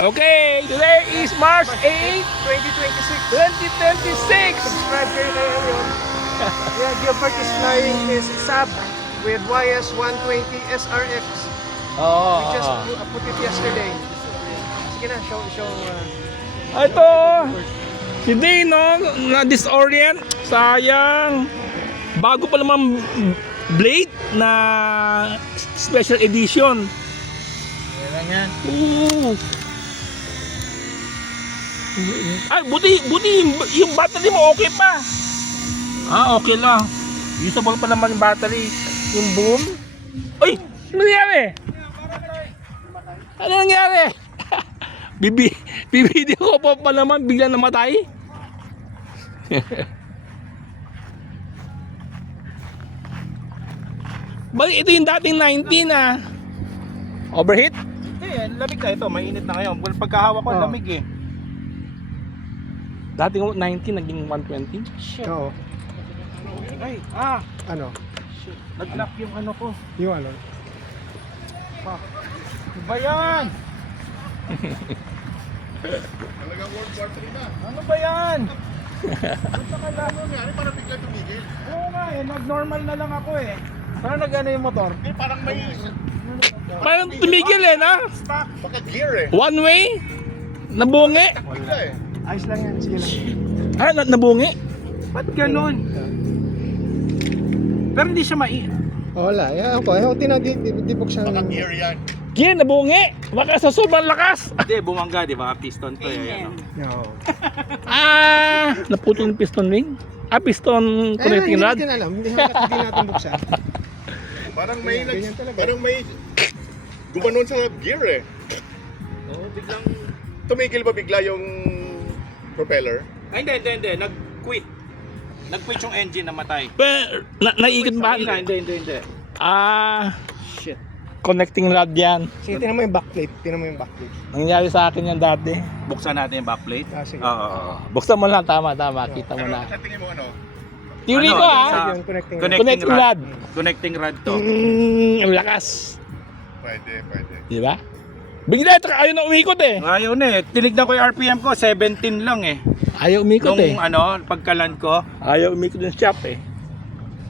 Okay, today is March 8, 2026. Subscribe kayo ngayon. Yeah, Gilbert is flying his sub with YS-120 SRX. Oh, We just put it yesterday. Sige na, show. ito, si Dino na disorient. Sayang. Bago pa naman blade na special edition. Yan lang yan. Ooh. Ay, buti yung battery mo okay pa. Okay lang. Usable pa naman yung battery. Yung boom. Uy! Ano nangyari? Ano nangyari? Bibideo ko pa naman bigla namatay. Bakit ito yung dating 19 ah? Overheat? Hindi, lamig na ito. Mainit na ngayon. Pagkahawak ko, lamig eh. Dating 19 naging 120? Oo. Ay, Ano? nag-lock yung ano ko. Yung ano? Ano ba yan? Talagang World War 3 na. Ano ba yan? Ano nangyari? Parang bigla tumigil. Oo nga eh, nag-normal na lang ako eh. Parang nag-ano yung motor? Eh, parang may... Parang tumigil eh na? Baka gear eh. One way? Nabungi? Bigla eh. Ayos lang yan. Sige lang. Nabungi? Ba't ganun? Pero hindi siya Wala. Yan ako. Ayaw tinadibok siya. Baka gear yan. Kaya nabungi? Baka sa sobrang lakas. Hindi, bumangga, di ba? Piston to eh. Ano? Oo. Naputol yung piston ring? Piston connecting rod? Hindi natin alam. Hindi natin buksan. Parang may... Ganyan talaga. Parang may... Gumanon sa gear eh. Oo, biglang... Tumigil ba bigla yung propeller? Ay, hindi. Nag-quit. Nag-quit yung engine, namatay. Pero, naikot ba? Hindi. Shit. Connecting rod yan. Sige, tinan mo yung backplate. Nangyari sa akin yan dati. Buksan natin yung backplate. Sige. Oo. Buksan mo lang, tama. Kita mo Pero na. sa tingin mo ano? Theory Ano, ko sa- Yung connecting Connecting rod. Connecting rod to. Ang lakas. Pwede. Di ba? Bigla ito, ayaw na umikot eh. Ayaw na eh. Tinignan ko yung RPM ko, 17 lang eh. Ayaw umikot Nung eh. pagkalan ko. Ayaw umikot yung shop eh.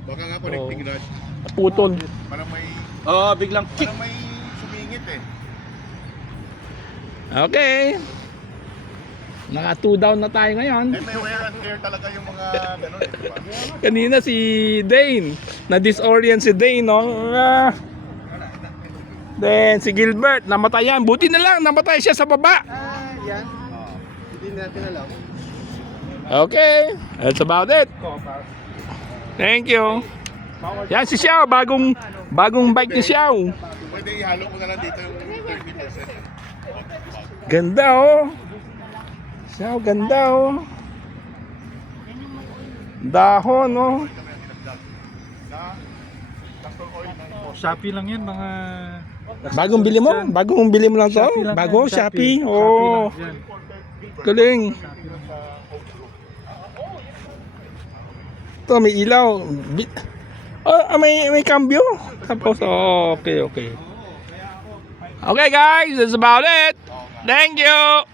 Baka nga connecting rod. Putol. Parang may... Oo, biglang kick. Parang may sumingit eh. Okay. Naka 2 down na tayo ngayon. Eh, may wear and tear talaga yung mga ganun eh, diba? Kanina si Dane. Na-disorient si Dane, no? Then si Gilbert, namatay yan. Buti na lang, namatay siya sa baba. Yan. Hindi natin alam. Okay, that's about it. Thank you. Yan si Xiao, bagong bike ni Xiao. Pwede ihalo ko na lang dito yung 30%. Ganda oh. Xiao, ganda oh. Dahon oh. Shopee lang yan, mga... Bagong bili mo? Bagong bili mo lang to? Bago? Shopee? Oh. Galing. Ito, may ilaw. May cambio. Tapos, okay. Okay guys, that's about it. Thank you.